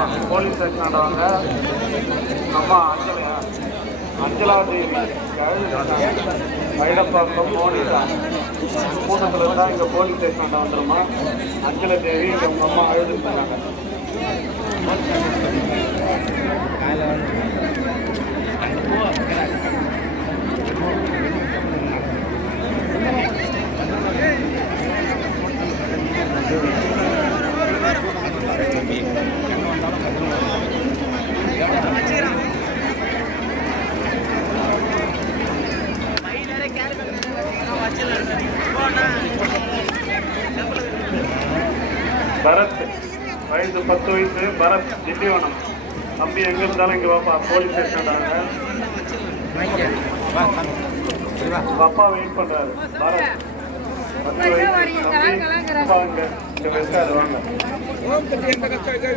ஆமாம் police station ஆண்டவங்க. அம்மா அஞ்சலா அஞ்சலா தேவி மயிலப்பாக்கம் மோடி தான் கூட்டத்தில் இருந்தால் இங்கே போலீஸ் ஸ்டேஷன் வந்துடுமா அஞ்சலா தேவி இங்கே உங்கள் அம்மா அழுதுட்டாங்க பரத் வயது பத்து வயசு. பரத் திண்டிவனம். தம்பி எங்க இருந்தாலும் இங்க வாப்பா போலீஸ் ஸ்டேஷன் உங்க அப்பா வெயிட் பண்றாரு. பரத் பத்து வயசு. இங்க வாங்க.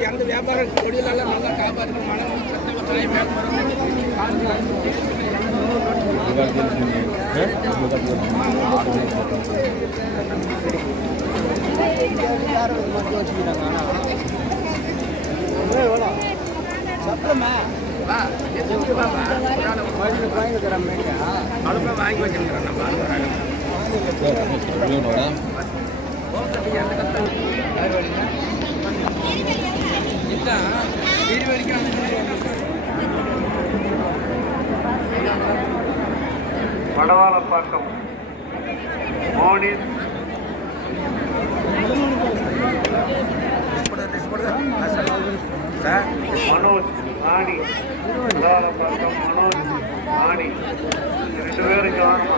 எந்த வியாபாரம் நல்லா மனம் சத்தம் அழுப்பா வாங்கி. வச்சிருக்கிறேன் நம்ம வடவாளப்பாக்கம் மோனிஸ் மனோஜ் ஆணி வடவாளப்பாக்கம் மனோஜ் ஆணி ரெண்டு பேரும் இங்க வாங்கம்மா.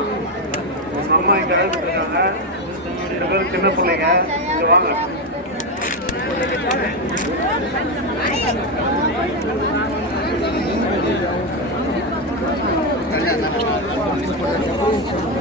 உங்க அம்மா இங்க அழுதுட்டு இருக்காங்க ரெண்டு பேரும் சின்ன பிள்ளைங்க. இங்க வாங்க. por el Cristo.